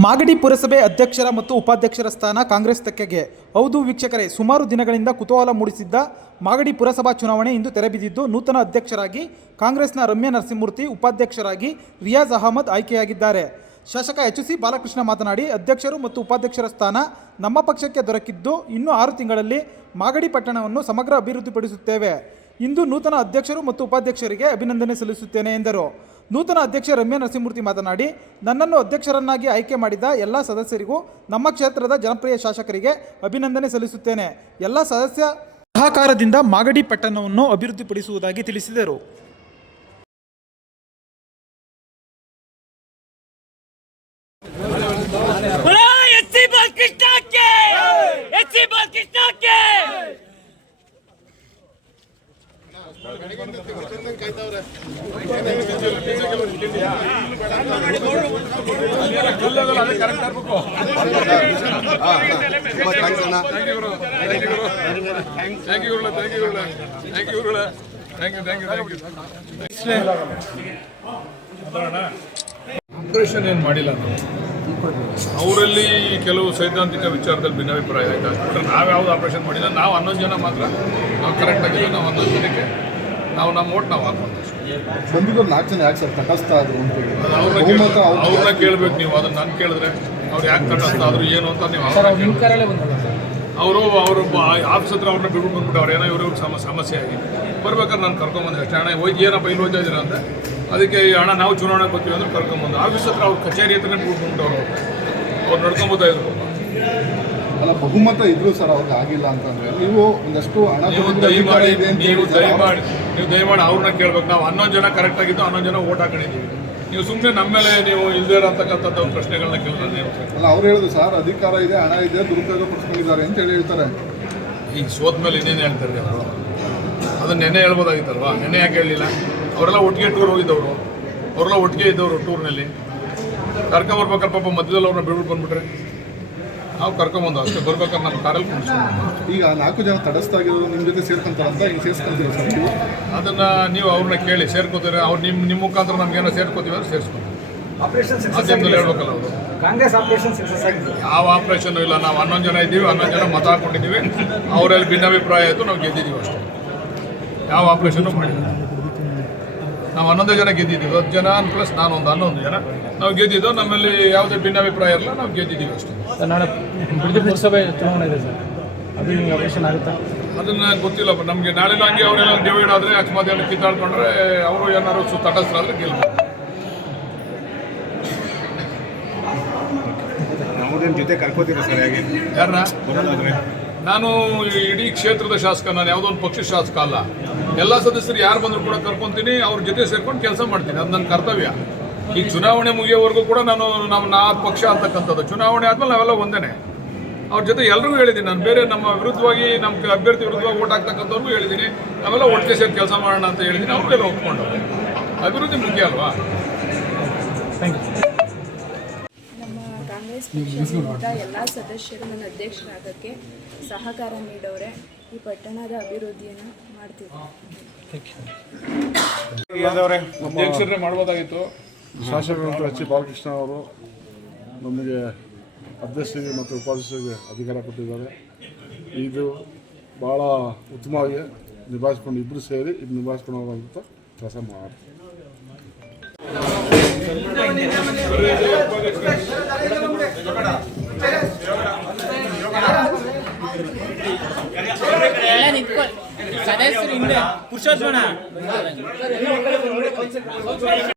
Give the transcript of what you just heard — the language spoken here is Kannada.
ಮಾಗಡಿ ಪುರಸಭೆ ಅಧ್ಯಕ್ಷರ ಮತ್ತು ಉಪಾಧ್ಯಕ್ಷರ ಸ್ಥಾನ ಕಾಂಗ್ರೆಸ್ ತೆಕ್ಕೆಗೆ ಹೌದು ವೀಕ್ಷಕರೇ, ಸುಮಾರು ದಿನಗಳಿಂದ ಕುತೂಹಲ ಮೂಡಿಸಿದ್ದ ಮಾಗಡಿ ಪುರಸಭಾ ಚುನಾವಣೆ ಇಂದು ತೆರೆಬಿದ್ದಿದ್ದು ನೂತನ ಅಧ್ಯಕ್ಷರಾಗಿ ಕಾಂಗ್ರೆಸ್ನ ರಮ್ಯ ನರಸಿಂಹಮೂರ್ತಿ, ಉಪಾಧ್ಯಕ್ಷರಾಗಿ ರಿಯಾಜ್ ಅಹಮದ್ ಆಯ್ಕೆಯಾಗಿದ್ದಾರೆ. ಶಾಸಕ ಎಚ್ ಸಿ ಬಾಲಕೃಷ್ಣ ಮಾತನಾಡಿ, ಅಧ್ಯಕ್ಷರು ಮತ್ತು ಉಪಾಧ್ಯಕ್ಷರ ಸ್ಥಾನ ನಮ್ಮ ಪಕ್ಷಕ್ಕೆ ದೊರಕಿದ್ದು, ಇನ್ನು ಆರು ತಿಂಗಳಲ್ಲಿ ಮಾಗಡಿ ಪಟ್ಟಣವನ್ನು ಸಮಗ್ರ ಅಭಿವೃದ್ಧಿಪಡಿಸುತ್ತೇವೆ. ಇಂದು ನೂತನ ಅಧ್ಯಕ್ಷರು ಮತ್ತು ಉಪಾಧ್ಯಕ್ಷರಿಗೆ ಅಭಿನಂದನೆ ಸಲ್ಲಿಸುತ್ತೇನೆ ಎಂದರು. ನೂತನ ಅಧ್ಯಕ್ಷ ರಮ್ಯ ನರಸಿಂಹಮೂರ್ತಿ ಮಾತನಾಡಿ, ನನ್ನನ್ನು ಅಧ್ಯಕ್ಷರನ್ನಾಗಿ ಆಯ್ಕೆ ಮಾಡಿದ ಎಲ್ಲ ಸದಸ್ಯರಿಗೂ ನಮ್ಮ ಕ್ಷೇತ್ರದ ಜನಪ್ರಿಯ ಶಾಸಕರಿಗೆ ಅಭಿನಂದನೆ ಸಲ್ಲಿಸುತ್ತೇನೆ. ಎಲ್ಲ ಸದಸ್ಯ ಸಹಕಾರದಿಂದ ಮಾಗಡಿ ಪಟ್ಟಣವನ್ನು ಅಭಿವೃದ್ಧಿಪಡಿಸುವುದಾಗಿ ತಿಳಿಸಿದರು. ಆಪರೇಷನ್ ಏನು ಮಾಡಿಲ್ಲ ಅವರಲ್ಲಿ ಕೆಲವು ಸೈದ್ಧಾಂತಿಕ ವಿಚಾರದಲ್ಲಿ ಭಿನ್ನಾಭಿಪ್ರಾಯ ಆಯ್ತು? ನಾವು ಯಾವ್ದು ಆಪರೇಷನ್ ಮಾಡಿಲ್ಲ, ನಾವು ಹನ್ನೊಂದು ಜನ ಮಾತ್ರ ನಾವು ಕರೆಕ್ಟಾಗಿ ನಾವು ಹನ್ನೊಂದು ಜನಕ್ಕೆ, ನಾವು ನಮ್ಮ ಓಟ್ ನಾವು ಹಾಕೊಂಡು ಬಂದಿದ್ದು ನಾಲ್ಕು ಜನ ಯಾಕೆ ಸರ್ ತಟಸ್ಥ ಆದ್ರು ಅಂತ ಹೇಳಿ? ಅವ್ರನ್ನ ಬಹುಮತ ಅವ್ರನ್ನ ಕೇಳ್ಬೇಕು ನೀವು ಅದನ್ನ ನಾನು ಕೇಳಿದ್ರೆ ಅವ್ರು ಯಾಕೆ ತಟಸ್ಥ ಆದ್ರು ಏನು ಅಂತ ನೀವು. ಅವರು ಅವರು ಆಫೀಸ್ ಹತ್ರ ಅವ್ರನ್ನ ಬಿಡ್ಬಿಟ್ಟು ಬಂದ್ಬಿಟ್ಟು ಅವ್ರು ಏನೋ ಇವ್ರ ಸಮ ಸಮಸ್ಯೆ ಆಗಿ ಬರ್ಬೇಕಾದ್ರೆ ನಾನು ಕರ್ಕೊಂಬಂದೆ ಅಷ್ಟೇ. ಹಣ ಹೋಗಿ ಏನಪ್ಪ ಇಲ್ಲಿ ಹೋಗ್ತಾ ಇದ್ದೀರಾ ಅಂತ. ಅದಕ್ಕೆ ಈ ಹಣ ನಾವು ಚುನಾವಣೆ ಬರ್ತೀವಿ ಅಂದ್ರೆ ಕರ್ಕೊಂಬಂದು ಆಫೀಸ್ ಹತ್ರ ಅವ್ರ ಕಚೇರಿ ಹತ್ರನೇ ಬಿಟ್ಬಿಟ್ಟು ಅವ್ರು. ಅವ್ರು ನಡ್ಕೊಂಬೋತಾ ಇದ್ರು. ಅಲ್ಲ ಬಹುಮತ ಇದ್ರು ಸರ್ ಅವ್ರಿಗೆ ಆಗಿಲ್ಲ ಅಂತಂದ್ರೆ ನೀವು ಒಂದಷ್ಟು ಹಣ ನೀವು ದಯಮಾಡಿ ನೀವು. ದಯಮಾಡಿ ನೀವು ದಯಮಾಡಿ ಅವ್ರನ್ನ ಕೇಳ್ಬೇಕು. ನಾವು ಹನ್ನೊಂದು ಜನ ಕರೆಕ್ಟ್ ಆಗಿದ್ದು ಹನ್ನೊಂದು ಜನ ಓಟ್ ಹಾಕೊಂಡಿದ್ದೀವಿ. ನೀವು ಸುಮ್ಮನೆ ನಮ್ಮ ಮೇಲೆ ನೀವು ಇಲ್ದೇ ಇರತಕ್ಕಂಥದ್ದು ಪ್ರಶ್ನೆಗಳನ್ನ ಕೇಳಿದ್ರೆ ನೀವು ಅಲ್ಲ ಅವ್ರು ಹೇಳುದು ಸರ್ ಅಧಿಕಾರ ಇದೆ ಹಣ ಇದೆ ದುರುಪಯೋಗ ಪಡಿಸ್ಕೊಂಡಿದ್ದಾರೆ ಅಂತ ಹೇಳಿ ಹೇಳ್ತಾರೆ. ಈಗ ಸೋತ ಮೇಲೆ ಇನ್ನೇನು ಹೇಳ್ತಾರೆ ಅವರು? ಅದನ್ನ ನೆನೆ ಹೇಳ್ಬೋದಾಗಿತ್ತಲ್ವಾ? ನೆನೆ ಯಾಕೆ ಹೇಳಲಿಲ್ಲ ಅವರೆಲ್ಲ ಒಟ್ಟಿಗೆ ಟೂರ್ ಹೋಗಿದ್ದವರು. ಅವರೆಲ್ಲ ಒಟ್ಟಿಗೆ ಇದ್ದವರು ಟೂರ್ನಲ್ಲಿ ಕರ್ಕೊಂಬರ್ಬೇಕಾದ್ರೆ ಪಾಪ ಮಧ್ಯದಲ್ಲಿ ಅವ್ರನ್ನ ಬಿಡ್ಬಿಟ್ಟು ಬಂದ್ಬಿಟ್ರೆ. ನಾವು ಕರ್ಕೊಂಬಂದು ಅಷ್ಟೇ ಬರ್ಬೇಕಾದ್ರೆ ನಮ್ಮ ಕಾರಲ್ಲಿ ಕುಣಿಸ್ಕೊಂಡು ಈಗ ನಾಲ್ಕು ಜನ ತಡಸ್ತಾಗಿರೋದು ನಿಮ್ಮ ಜೊತೆ ಸೇರ್ಕೊಂತಾರಂತ ಈಗ ಸೇರ್ಸ್ಕೊಂತೀರ ಸರ್ ನೀವು? ಅದನ್ನ ನೀವು ಅವ್ರನ್ನ ಕೇಳಿ ಸೇರ್ಕೋತೀರ? ಅವ್ರು ನಿಮ್ಮ ನಿಮ್ಮ ಮುಖಾಂತರ ನಮ್ಗೆ ಏನೋ ಸೇರ್ಕೋತೀವಿ ಅಂದ್ರೆ ಸೇರಿಸ್ಕೊಂಡು ಆಪರೇಷನ್ ಸಕ್ಸಸ್ ಮಾಧ್ಯಮದಲ್ಲಿ ಹೇಳ್ಬೇಕಲ್ಲ ಅವರು. ಕಾಂಗ್ರೆಸ್ ಆಪರೇಷನ್ ಸಕ್ಸಸ್ ಆಗಿದೆ. ಯಾವ ಆಪರೇಷನ್ ಇಲ್ಲ ನಾವು ಹನ್ನೊಂದು ಜನ ಇದ್ದೀವಿ ಹನ್ನೊಂದು ಜನ ಮತ ಹಾಕೊಂಡಿದ್ದೀವಿ. ಅವರಲ್ಲಿ ಭಿನ್ನಾಭಿಪ್ರಾಯ ಆಯಿತು ನಾವು ಗೆದ್ದಿದ್ದೀವಿ ಅಷ್ಟೇ. ಯಾವ ಆಪರೇಷನ್ನು ಮಾಡಿಲ್ಲ. ನಾವು ಹನ್ನೊಂದೇ ಜನ ಗೆದ್ದಿದ್ದೀವಿ. ಹತ್ತು ಜನ ಪ್ಲಸ್ ನಾನು ಒಂದು ಹನ್ನೊಂದು ಜನ. ನಾವು ಗೆದ್ದಿದ್ದು ನಮ್ಮಲ್ಲಿ ಯಾವುದೇ ಭಿನ್ನಾಭಿಪ್ರಾಯ ಇರಲ್ಲ ನಾವು ಗೆದ್ದಿದ್ದೀವಿ ಅಷ್ಟೇ. ಸರ್ ನಾಳೆ ಬಿಡದಿ ಪುರಸಭೆ ಚುನಾವಣೆ ಇದೆ ಸರ್. ಅದು ನಿಮ್ಗೆ ಆಗುತ್ತಾ? ಅದನ್ನ ಗೊತ್ತಿಲ್ಲಪ್ಪ ನಮಗೆ ನಾಳೆ ಹಂಗೆ ಅವರೆಲ್ಲ ಡಿವೈಡ್ ಆದರೆ ಅಕಸ್ಮಾತ್ ಎಲ್ಲ ಕಿತ್ತಾಡ್ಕೊಂಡ್ರೆ ಅವರು ಏನಾದ್ರು ಸು ತಟಸ್ಥರಾದ್ರೆ ಗೆಲ್ಬೋದು. ನಮ್ಮದೇನು ಜೊತೆ ಕರ್ಕೋತೀರಾ ಸರ್ ಹೇಗೆ? ಯಾರನ್ನ ಬರೋದಾದ್ರೆ ನಾನು ಇಡೀ ಕ್ಷೇತ್ರದ ಶಾಸಕ ನಾನು ಯಾವುದೋ ಒಂದು ಪಕ್ಷ ಶಾಸಕ ಅಲ್ಲ. ಎಲ್ಲ ಸದಸ್ಯರು ಯಾರು ಬಂದರೂ ಕೂಡ ಕರ್ಕೊಂತೀನಿ ಅವ್ರ ಜೊತೆ ಸೇರ್ಕೊಂಡು ಕೆಲಸ ಮಾಡ್ತೀನಿ. ಅದು ನನ್ನ ಕರ್ತವ್ಯ. ಈಗ ಚುನಾವಣೆ ಮುಗಿಯೋವರೆಗೂ ಕೂಡ ನಾನು ನಮ್ಮ ನಾ ಪಕ್ಷ ಅಂತಕ್ಕಂಥದ್ದು. ಚುನಾವಣೆ ಆದಮೇಲೆ ನಾವೆಲ್ಲ ಒಂದೇನೆ. ಅವ್ರ ಜೊತೆ ಎಲ್ರಿಗೂ ಹೇಳಿದ್ದೀನಿ ನಾನು ಬೇರೆ ನಮ್ಮ ವಿರುದ್ಧವಾಗಿ ನಮ್ಮ ಅಭ್ಯರ್ಥಿ ವಿರುದ್ಧವಾಗಿ ಓಟ್ ಹಾಕ್ತಕ್ಕಂಥವ್ರಿಗೂ ಹೇಳಿದ್ದೀನಿ ನಾವೆಲ್ಲ ಒಟ್ಟಿಗೆ ಸೇರಿ ಕೆಲಸ ಮಾಡೋಣ ಅಂತ ಹೇಳಿದ್ದೀನಿ ಅವ್ರಿಗೆಲ್ಲ ಒಪ್ಕೊಂಡು. ಅಭಿವೃದ್ಧಿ ಮುಖ್ಯ ಅಲ್ವಾ? ಥ್ಯಾಂಕ್ ಯು ನಮ್ಮ ಕಾಂಗ್ರೆಸ್ ಪಕ್ಷದಿಂದ ಎಲ್ಲ ಸದಸ್ಯರು ನನ್ನ ಅಧ್ಯಕ್ಷರಾಗಕ್ಕೆ ಸಹಕಾರ ನೀಡೋರೆ ಈ ಪಟ್ಟಣದ ಅಭಿವೃದ್ಧಿಯನ್ನು. ಅಧ್ಯಕ್ಷರೇ ಮಾಡ್ಬೋದಾಗಿತ್ತು. ಶಾಸಕರಂತ ಎಚ್. ಸಿ ಬಾಲಕೃಷ್ಣ ಅವರು ನಮಗೆ ಅಧ್ಯಕ್ಷರಿಗೆ ಮತ್ತು ಉಪಾಧ್ಯಕ್ಷರಿಗೆ ಅಧಿಕಾರ ಕೊಟ್ಟಿದ್ದಾರೆ. ಇದು ಭಾಳ ಉತ್ತಮವಾಗಿ ನಿಭಾಯಿಸ್ಕೊಂಡು ಇಬ್ಬರು ಸೇರಿ ಇದು ನಿಭಾಯಿಸ್ಕೊಂಡು ಹೋಗುವಂಥ ಕೆಲಸ ಮಾಡ್ತೀವಿ. ಸದಸ್ಯರು ಹಿಂದೆ. ಪುರುಷೋತ್ತಮ